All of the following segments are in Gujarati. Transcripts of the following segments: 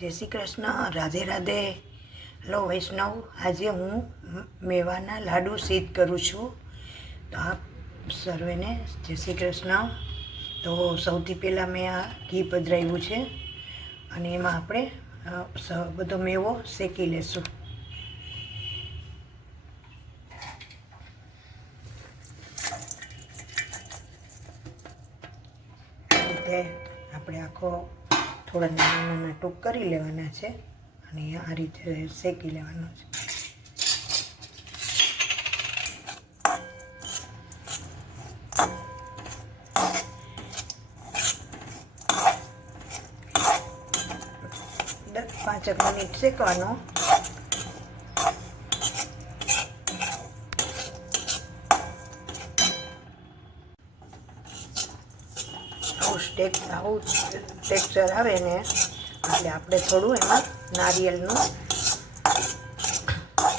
જય શ્રી કૃષ્ણ, રાધે રાધે. હેલો વૈષ્ણવ, આજે હું મેવાના લાડુ સિદ્ધ કરું છું. તો આપ સર્વેને જય શ્રી કૃષ્ણ. તો સૌથી પહેલાં મેં આ ઘી પધરાવ્યું છે અને એમાં આપણે બધો મેવો શેકી લેશું. આપણે આખો થોડા નાના નાના ટૂંક કરી લેવાના છે અને આ રીતે શેકી લેવાનો છે. દસ પાંચેક મિનિટ શેકવાનો. આવું સ્ટેક આવું ટેક્સચર આવે ને, એટલે આપણે થોડું એમાં નારિયેળનું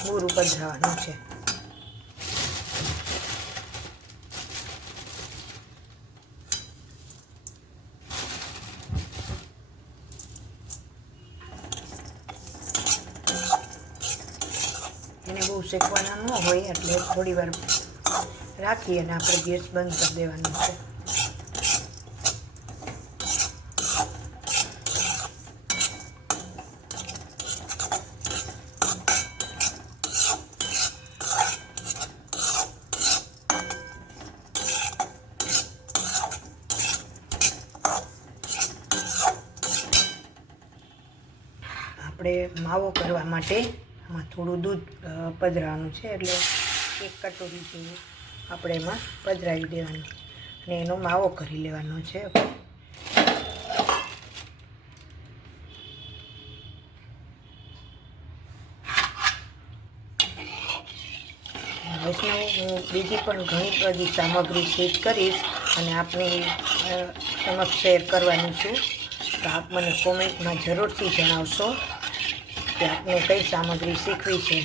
બૂરું પધરાવવાનું છે. એને બહુ શેકવાના ન હોય, એટલે થોડી વાર રાખી અને આપણે ગેસ બંધ કરી દેવાનો છે. આપણે માવો કરવા માટે આમાં થોડું દૂધ પધરાવાનું છે એટલે એક કટોરી જેવું આપણે એમાં પધરાવી દેવાનું. અને એનો માવો કરી લેવાનો છે. વૈષ્ણવ હું બીજી પણ ઘણી બધી સામગ્રી શેર કરીશ અને આપને સમક્ષ શેર કરવાની છું. તો આપ મને કોમેન્ટમાં જરૂરથી જણાવશો. કે આપણે કઈ સામગ્રી શીખવી છે?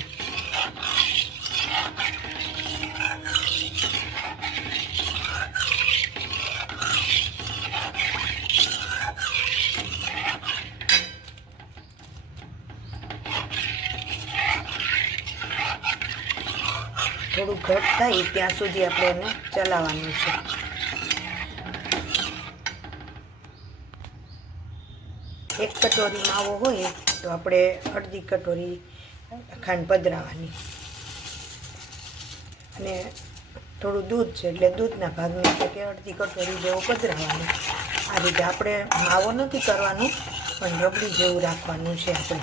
થોડું ઘટ થાય, ત્યાં સુધી આપણે એને ચલાવવાનું છે. એક કટોરી માવો હોય, તો આપણે અડધી કટોરી ખાંડ પધરાવાની. અને થોડું દૂધ છે, એટલે દૂધના ભાગની છે કે અડધી કટોરી જેવું પધરાવાનું. આ રીતે આપણે માવો નથી કરવાનું, પણ રબડી જેવું રાખવાનું છે આપણે.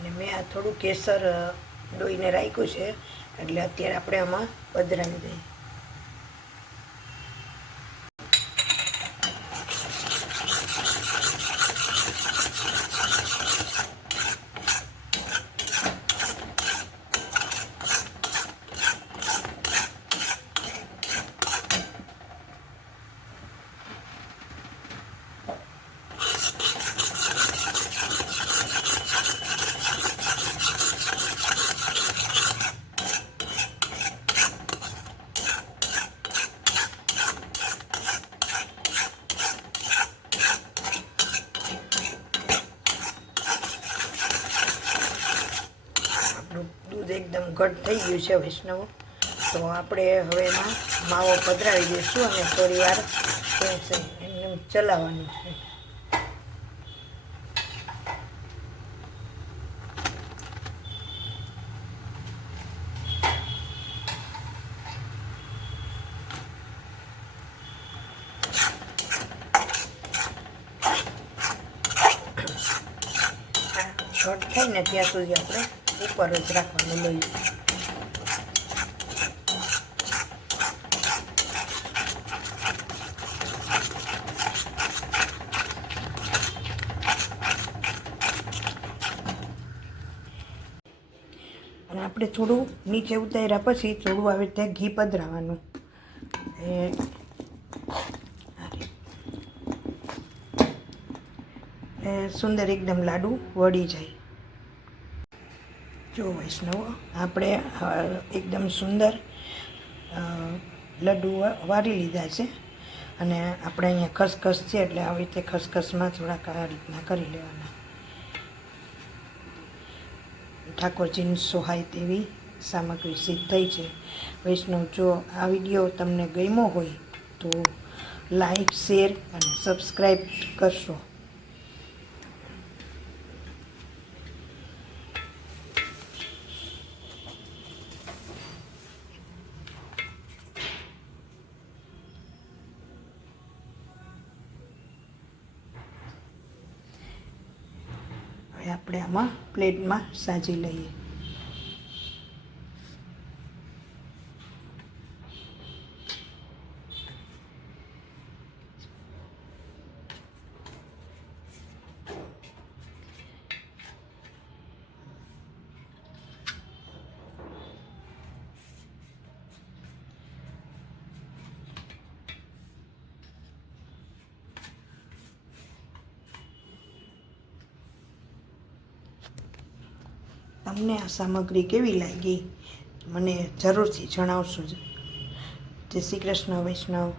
અને મેં આ થોડું કેસર દોઈને રાખ્યું છે. એટલે અત્યારે આપણે આમાં પધરાવી દઈએ. ઘટ થઈ ગયું છે વૈષ્ણવ. તો આપણે હવે એમાં માવો પધરાવી દઈશું અને થોડી વાર એમને ચલાવવાનું છે. શોર્ટ થઈને ત્યાં સુધી આપણે ઉપર જ રાખવાનું લઈ અને આપણે થોડું નીચે ઉતાર્યા પછી થોડું આવી રીતે ઘી પધરાવાનું. એ સુંદર એકદમ લાડુ વળી જાય. જો વૈષ્ણવ, આપણે એકદમ સુંદર લડ્ડુ વારી લીધા છે અને આપણે અહીંયા ખસખસ છે એટલે આવી રીતે ખસખસમાં થોડાક આ રીતના કરી લેવાના. ઠાકોરજીની સોહાય તેવી સામગ્રી સિદ્ધ થઈ છે. વૈષ્ણવ, જો આ વીડિયો તમને ગમ્યો હોય તો લાઈક, શેર અને સબસ્ક્રાઈબ કરશો. હવે આપણે આમાં પ્લેટમાં સાજી લઈએ. તમને આ સામગ્રી કેવી લાગી? મને જરૂરથી જણાવશો જય શ્રી કૃષ્ણ વૈષ્ણવ.